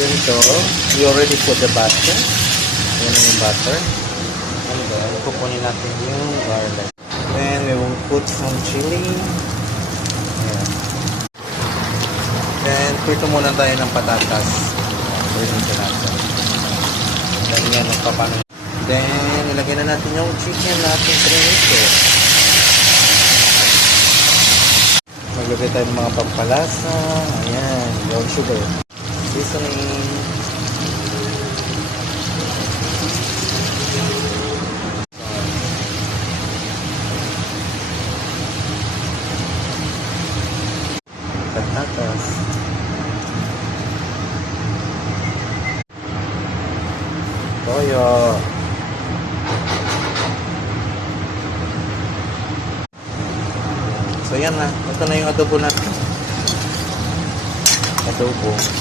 Then so, we already put the butter. Ayan na yung butter. And then, kukunin natin yung garlic. Then, we will put some chili. Ayan. Then, prito muna tayo ng patatas. Prito natin. Then, yan, magpapano. Then, ilagyan na natin yung chicken natin prinito. Maglagay tayo ng mga pampalasa. Ayan, brown sugar. Seasoning. Patatas. Toyo. So yan na. Ito na yung adobo natin. Adobo.